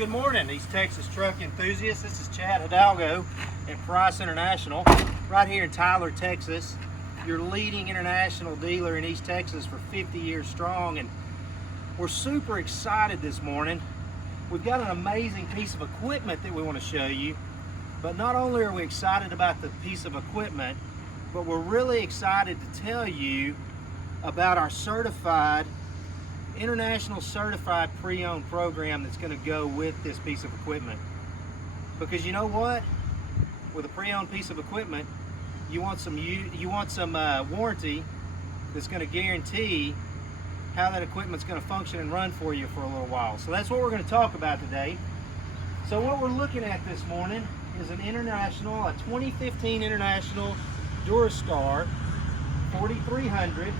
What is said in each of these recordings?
good morning, East Texas truck enthusiasts. This is Chad Hidalgo at Price International, right here in Tyler, Texas. Your leading international dealer in East Texas for 50 years strong, and we're super excited this morning. We've got an amazing piece of equipment that we want to show you, but not only are we excited about the piece of equipment, but we're really excited to tell you about our international certified pre-owned program that's going to go with this piece of equipment. Because you know what, with a pre-owned piece of equipment, you want some warranty that's going to guarantee how that equipment's going to function and run for you for a little while. So that's what we're going to talk about today. So what we're looking at this morning is a 2015 International Dura Star 4300,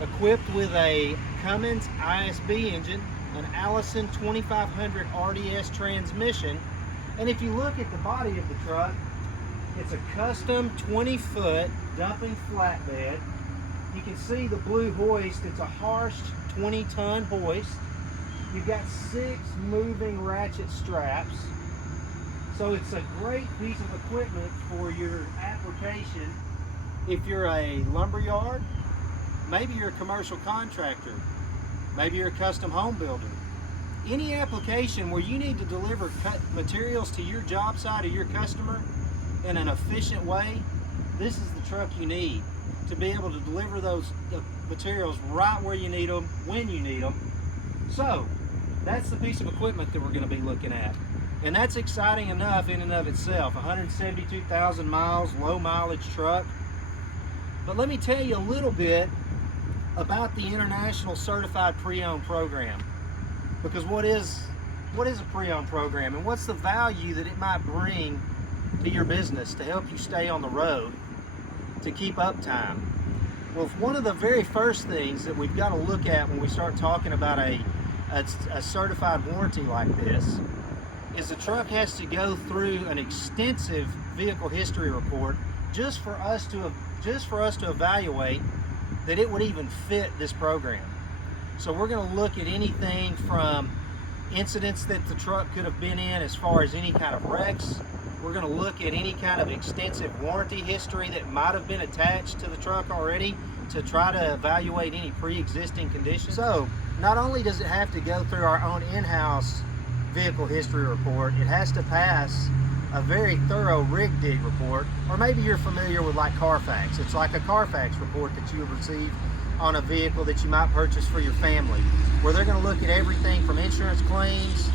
equipped with a Cummins ISB engine, an Allison 2500 RDS transmission, and if you look at the body of the truck, it's a custom 20-foot dumping flatbed. You can see the blue hoist. It's a Harsh 20-ton hoist. You've got 6 moving ratchet straps. So it's a great piece of equipment for your application. If you're a lumberyard, maybe you're a commercial contractor, maybe you're a custom home builder. Any application where you need to deliver cut materials to your job site or your customer in an efficient way, this is the truck you need to be able to deliver those materials right where you need them, when you need them. So that's the piece of equipment that we're going to be looking at. And that's exciting enough in and of itself. 172,000 miles, low mileage truck. But let me tell you a little bit about the International Certified Pre-Owned Program. Because what is a pre-owned program, and what's the value that it might bring to your business to help you stay on the road, to keep uptime? Well, one of the very first things that we've got to look at when we start talking about a certified warranty like this is the truck has to go through an extensive vehicle history report just for us to evaluate that it would even fit this program. So we're going to look at anything from incidents that the truck could have been in as far as any kind of wrecks. We're going to look at any kind of extensive warranty history that might have been attached to the truck already to try to evaluate any pre-existing conditions. So not only does it have to go through our own in-house vehicle history report, it has to pass a very thorough rig dig report, or maybe you're familiar with like Carfax. It's like a Carfax report that you would receive on a vehicle that you might purchase for your family, where they're going to look at everything from insurance claims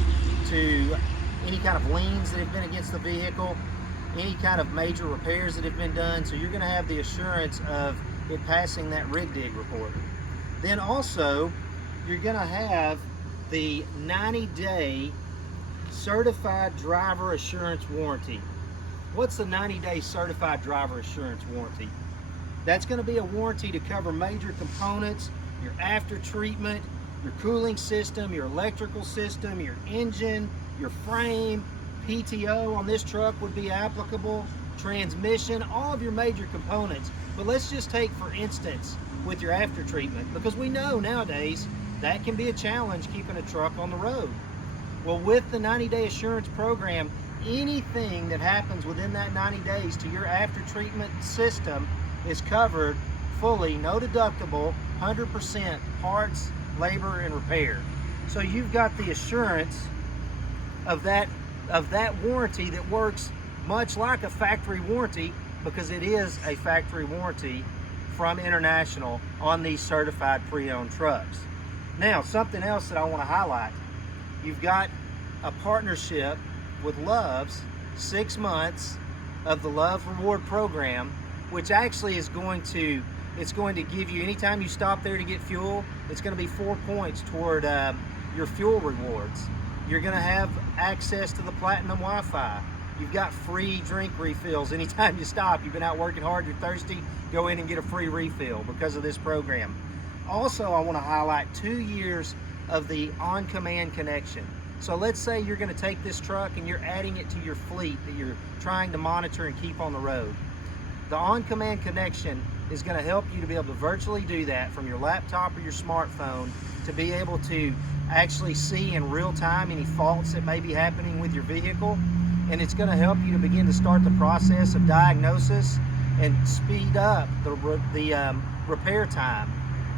to any kind of liens that have been against the vehicle, any kind of major repairs that have been done. So you're going to have the assurance of it passing that rig dig report. Then also, you're going to have the 90-day Certified Driver Assurance Warranty. What's the 90-day Certified Driver Assurance Warranty? That's going to be a warranty to cover major components, your after treatment, your cooling system, your electrical system, your engine, your frame, PTO on this truck would be applicable, transmission, all of your major components. But let's just take, for instance, with your after treatment, because we know nowadays that can be a challenge keeping a truck on the road. Well, with the 90-day assurance program, anything that happens within that 90 days to your after treatment system is covered fully, no deductible, 100% parts, labor, and repair. So you've got the assurance of that warranty that works much like a factory warranty, because it is a factory warranty from International on these certified pre-owned trucks. Now, something else that I want to highlight. You've got a partnership with Love's 6 months of the Love Reward Program, which actually is going to give you, anytime you stop there to get fuel, it's going to be 4 points toward your fuel rewards. You're going to have access to the Platinum Wi-Fi. You've got free drink refills anytime you stop. You've been out working hard, you're thirsty, go in and get a free refill because of this program. Also, I want to highlight 2 years of the on-command connection. So let's say you're going to take this truck and you're adding it to your fleet that you're trying to monitor and keep on the road. The on-command connection is going to help you to be able to virtually do that from your laptop or your smartphone, to be able to actually see in real time any faults that may be happening with your vehicle. And it's going to help you to begin to start the process of diagnosis and speed up the repair time.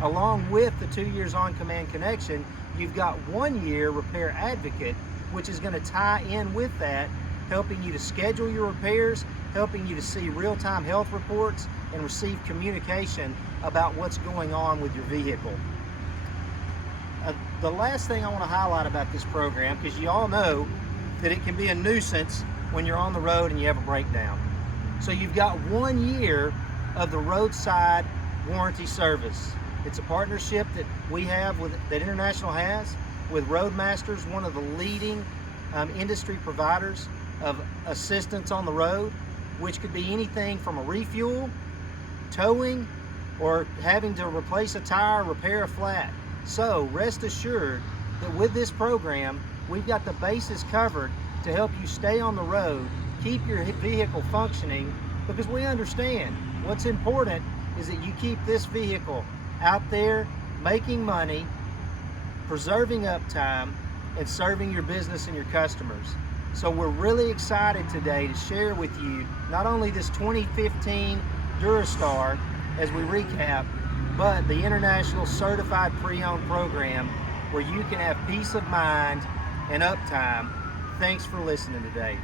Along with the 2 years on-command connection, you've got 1 year repair advocate, which is going to tie in with that, helping you to schedule your repairs, helping you to see real-time health reports and receive communication about what's going on with your vehicle. The last thing I want to highlight about this program, because you all know that it can be a nuisance when you're on the road and you have a breakdown. So you've got 1 year of the roadside warranty service. It's a partnership that we have that International has with Roadmasters, one of the leading industry providers of assistance on the road, which could be anything from a refuel, towing, or having to replace a tire, repair a flat. So rest assured that with this program, we've got the bases covered to help you stay on the road, keep your vehicle functioning, because we understand what's important is that you keep this vehicle out there making money, preserving uptime, and serving your business and your customers. So we're really excited today to share with you not only this 2015 Durastar as we recap, but the International Certified Pre-Owned program where you can have peace of mind and uptime. Thanks for listening today.